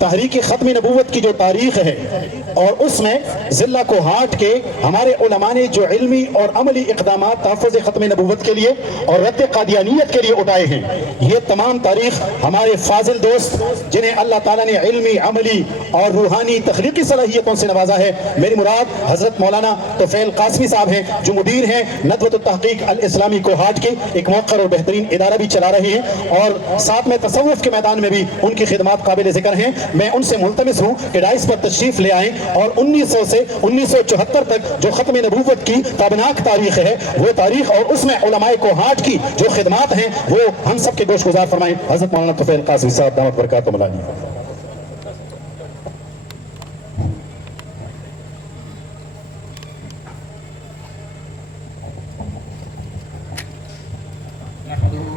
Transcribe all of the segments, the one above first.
تحریک ختم نبوت کی جو تاریخ ہے اور اس میں ضلع کوہاٹ کے ہمارے علماء نے جو علمی اور عملی اقدامات تحفظ ختم نبوت کے لیے اور رد قادیانیت کے لیے اٹھائے ہیں، یہ تمام تاریخ ہمارے فاضل دوست جنہیں اللہ تعالیٰ نے علمی، عملی اور روحانی تخلیقی صلاحیتوں سے نوازا ہے، میری مراد حضرت مولانا طفیل قاسمی صاحب ہیں جو مدیر ہیں ندوۃ التحقیق الاسلامی کوہاٹ کے، ایک موقر اور بہترین ادارہ بھی چلا رہے ہیں اور ساتھ میں تصوف کے میدان میں بھی ان کی خدمات قابل ذکر ہیں۔ میں ان سے ملتمس ہوں کہ ڈائس پر تشریف لے آئیں اور 1900 سے 1974 تک جو ختم نبوت کی تابناک تاریخ ہے وہ تاریخ اور اس میں علماء کوہاٹ کی جو خدمات ہیں وہ ہم سب کے گوش گزار فرمائیں۔ حضرت مولانا طفیل قاسمی صاحب دامت برکاتہ ملانی۔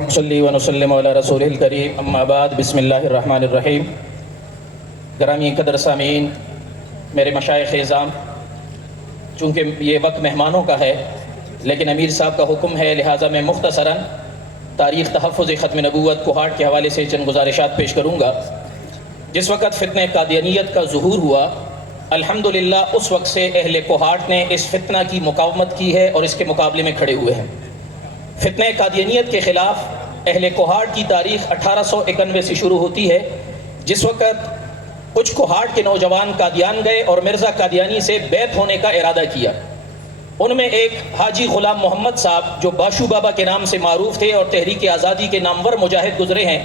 صلی و نسلم علی رسول الکریم، اما بعد، بسم اللہ الرحمن الرحیم۔ گرامی قدر سامعین، میرے مشائخ اعظام، چونکہ یہ وقت مہمانوں کا ہے لیکن امیر صاحب کا حکم ہے، لہٰذا میں مختصراً تاریخ تحفظ ختم نبوت کوہاٹ کے حوالے سے چند گزارشات پیش کروں گا۔ جس وقت فتنہ قادیانیت کا ظہور ہوا، الحمدللہ اس وقت سے اہل کوہاٹ نے اس فتنہ کی مقاومت کی ہے اور اس کے مقابلے میں کھڑے ہوئے ہیں۔ فتنہ قادیانیت کے خلاف اہل کوہاٹ کی تاریخ 1891 سے شروع ہوتی ہے، جس وقت کچھ کوہاٹ کے نوجوان قادیان گئے اور مرزا قادیانی سے بیعت ہونے کا ارادہ کیا۔ ان میں ایک حاجی غلام محمد صاحب جو باشو بابا کے نام سے معروف تھے اور تحریک آزادی کے نامور مجاہد گزرے ہیں،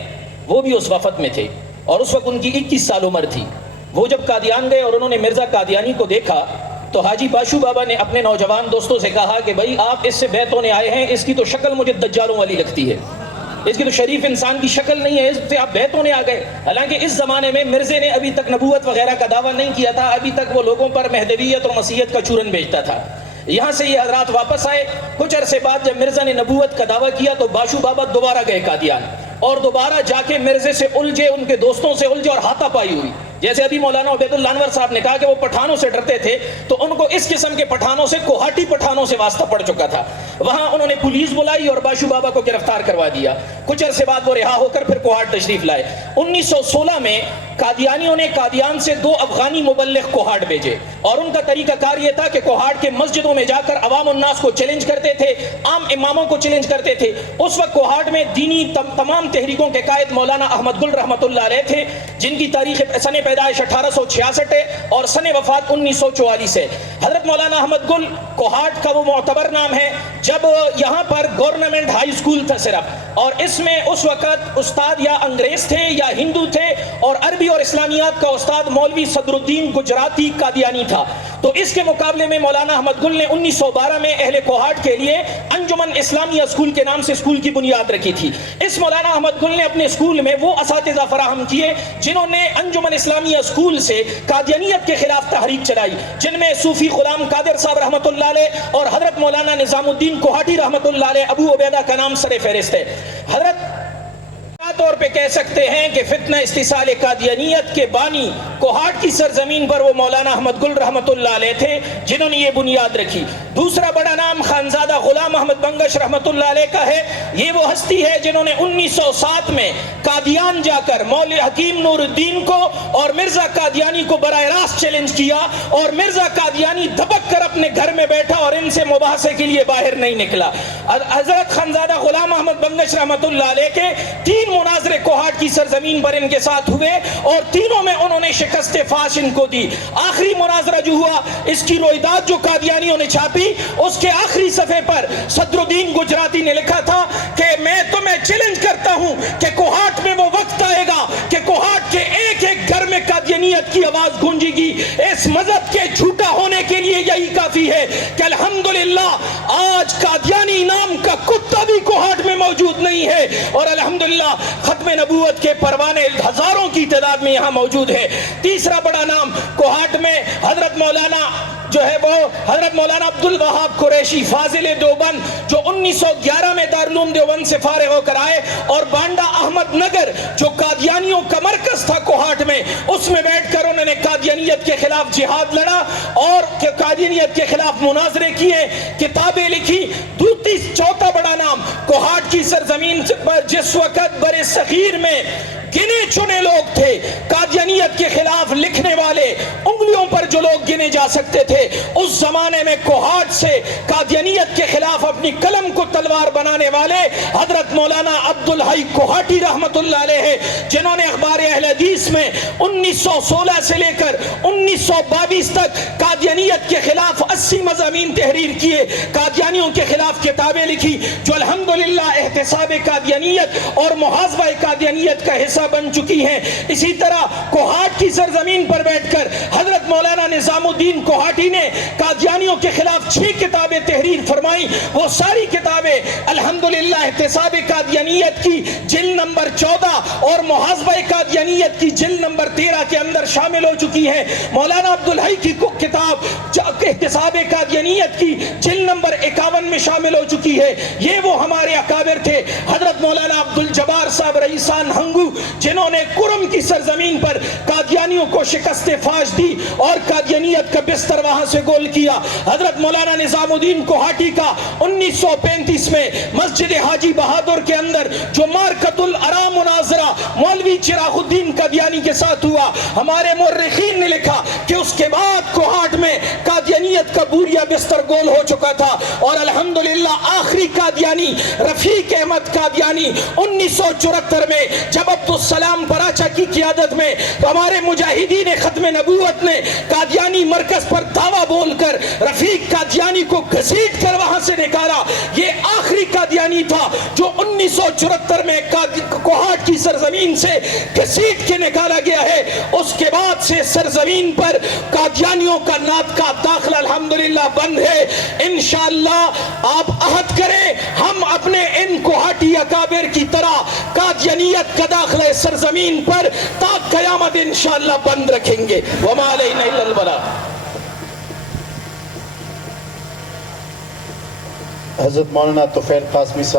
وہ بھی اس وفد میں تھے اور اس وقت ان کی 21 سال عمر تھی۔ وہ جب قادیان گئے اور انہوں نے مرزا قادیانی کو دیکھا تو حاجی باشو بابا نے اپنے نوجوان دوستوں سے کہا کہ بھائی آپ اس سے بیعت ہونے آئے ہیں، اس کی تو شکل مجھے دجالوں والی لگتی ہے، اس کی تو شریف انسان کی شکل نہیں ہے، اس سے آپ بیعت ہونے آ گئے۔ حالانکہ اس زمانے میں مرزے نے ابھی تک نبوت وغیرہ کا دعویٰ نہیں کیا تھا، ابھی تک وہ لوگوں پر مہدویت اور مسیحیت کا چورن بیچتا تھا۔ یہاں سے یہ حضرات واپس آئے، کچھ عرصے بعد جب مرزا نے نبوت کا دعویٰ کیا تو باشو بابا دوبارہ گئے قادیان اور دوبارہ جا کے مرزے سے الجھے، ان کے دوستوں سے الجھے اور ہاتھا پائی ہوئی۔ جیسے ابھی مولانا عبید اللہ انور صاحب نے کہا کہ وہ پٹھانوں سے ڈرتے تھے، تو ان کو اس قسم کے پٹھانوں سے، کوہاٹی پٹھانوں سے واسطہ پڑ چکا تھا۔ وہاں انہوں نے پولیس بلائی اور باشو بابا کو گرفتار کروا دیا۔ کچھ عرصے بعد وہ رہا ہو کر پھر کوہاٹ تشریف لائے۔ 1916 میں قادیانیوں نے قادیان سے 2 افغانی مبلغ کوہاٹ بھیجے اور ان کا طریقہ کار یہ تھا کہ کوہاٹ کے مسجدوں میں جا کر عوام الناس کو چیلنج کرتے تھے، عام اماموں کو چیلنج کرتے تھے۔ اس وقت کوہاٹ میں دینی تمام تحریکوں کے قائد مولانا احمد گل رحمۃ اللہ علیہ تھے، جن کی تاریخ سن پیدائش 1866 ہے اور سن وفات 1944 ہے۔ حضرت مولانا احمد گل کوہاٹ کا وہ معتبر نام ہے جب یہاں پر گورنمنٹ ہائی اسکول تھا صرف، اور اس میں اس وقت استاد یا انگریز تھے یا ہندو تھے اور عربی اور اسلامیات کا استاد مولوی صدر الدین گجراتی قادیانی تھا۔ تو اس کے مقابلے میں مولانا احمد گل نے 1912 میں اہل کوہاٹ کے لیے انجمن اسلامیہ اسکول کے نام سے اسکول کی بنیاد رکھی تھی۔ اس مولانا احمد گل نے اپنے اسکول میں وہ اساتذہ فراہم کیے جنہوں نے انجمن اسلامیہ اسکول سے قادیانیت کے خلاف تحریک چلائی، جن میں صوفی غلام قادر صاحب رحمۃ اللہ علیہ اور حضرت مولانا نظام الدین کوہاٹی رحمۃ اللہ علیہ ابو عبیدہ کا نام سر فہرست ہے۔ حضرت طور پہ کہہ سکتے ہیں کہ فتنہ استحصال قادیانیت کے بانی کوہاٹ کی سرزمین پر وہ مولانا احمد گل رحمۃ اللہ علیہ تھے جنہوں نے یہ بنیاد رکھی۔ دوسرا بڑا نام خانزادہ غلام احمد بنگش رحمۃ اللہ علیہ کا ہے۔ یہ وہ ہستی ہے جنہوں نے 1907 میں قادیان جا کر مولوی حکیم نور الدین کو اور مرزا قادیانی کو براہ راست چیلنج کیا اور مرزا قادیانی دھبک کر اپنے گھر میں بیٹھا اور ان سے مباحثے کے لیے باہر نہیں نکلا۔ حضرت خانزادہ غلام احمد بنگش رحمۃ اللہ علیہ کے 3 مناظرے کوہاٹ کی سرزمین پر ان کے ساتھ ہوئے اور تینوں میں انہوں نے شکست فاش ان کو دی۔ آخری مناظرہ جو ہوا، اس کی رویداد جو قادیانیوں نے چھاپی، اس کے آخری صفحے پر صدر الدین گجراتی نے لکھا تھا کہ میں تمہیں چیلنج کرتا ہوں کہ کوہاٹ میں وہ وقت آئے گا کہ کوہاٹ کے ایک ایک گھر میں قادیانیت کی آواز گونجے گی۔ اس مذہب کے جھوٹا ہونے کے لیے یہی کافی ہے کہ الحمدللہ آج قادیانی نام کا کتا بھی کوہاٹ میں موجود نہیں ہے اور الحمدللہ ختم نبوت کے پروانے ہزاروں کی تعداد میں یہاں موجود ہے۔ تیسرا بڑا نام کوہاٹ میں حضرت مولانا جو ہے وہ حضرت مولانا عبد الوہاب قریشی فاضل دیوبند جو 1911 میں دارالعلوم دیوبند سے فارغ ہو کر آئے اور بانڈا احمد نگر جو قادیانیوں کا مرکز تھا کوہاٹ میں، اس میں بیٹھ کر انہوں نے قادیانیت کے خلاف جہاد لڑا اور قادیانیت کے خلاف مناظرے کیے، کتابیں لکھی۔ چوتھا بڑا نام کوہاٹ کی سرزمین پر جس وقت برصغیر میں گنے چنے لوگ تھے قادیانیت کے خلاف لکھنے والے انگلیوں پر جو لوگ گنے جا سکتے تھے، اس زمانے میں کوہاٹ سے قادیانیت کے خلاف اپنی قلم کو تلوار بنانے والے حضرت مولانا عبدالحی کوہاٹی رحمت اللہ علیہ، جنہوں نے اخبار اہل حدیث میں 1916 سے لے کر 1922 تک قادیانیت کے خلاف 80 مضامین تحریر کیے، قادیانیوں کے خلاف کتابیں لکھی جو الحمدللہ احتساب قادیانیت اور محاسبہ قادیانیت کا حصہ بن چکی ہیں۔ اسی طرح کوہاٹ کی سرزمین پر بیٹھ کر حضرت مولانا نظام الدین کوہاٹی نے قادیانیوں کے خلاف 6 کتابیں تحریر فرمائیں۔ وہ ساری کتابیں الحمدللہ احتساب قادیانیت کی جلد نمبر 14 اور محاسبہ قادیانیت کی جلد نمبر 13 کے اندر شامل ہو چکی ہیں۔ مولانا عبدالحی کی کتاب احتساب قادیانیت کی جلد نمبر 51 میں شامل ہو چکی ہے۔ یہ وہ ہمارے اکابر تھے، حضرت مولانا عبدالجبار صاحب رئیسان ہنگو، جنہوں نے کرم کی سرزمین پر قادیانیوں کو شکست فاش دی اور قادیانیت کا بستر وہاں سے گول کیا۔ حضرت مولانا نظام الدین کوہاٹی کا 1935 میں مسجد حاجی بہادر کے اندر جو مارکت الارا مناظرہ مولوی چراغ الدین قادیانی کے ساتھ ہوا، ہمارے مورخین نے لکھا کہ اس کے بعد کوہاٹ میں قادیانیت کا بوریا بستر گول ہو چکا تھا، اور الحمدللہ آخری قادیانی رفیق احمد قادیانی 1974 میں جب عبدالسلام براچہ کی قیادت میں ہمارے مجاہدین ختم نبوت نے قادیانی مرکز پر دعویٰ بول کر رفیق قادیانی کو گھسیٹ کر وہاں سے نکالا، یہ آخری قادیانی تھا جو 1974 میں کوہاٹ کی سرزمین سے گھسیٹ کے نکالا گیا ہے۔ اس کے بعد سے سرزمین پر قادیانیوں کا نات کا داخلہ الحمدللہ بند ہے۔ انشاءاللہ آپ عہد کریں ہم اپنے ان کوہاٹی اکابر کی طرح قادیانیت کا داخلہ سرزمین پر تا قیامت انشاءاللہ بند رکھیں گے۔ وما علینا الا البلاغ۔ حضرت مولانا طفیل قاسمی صاحب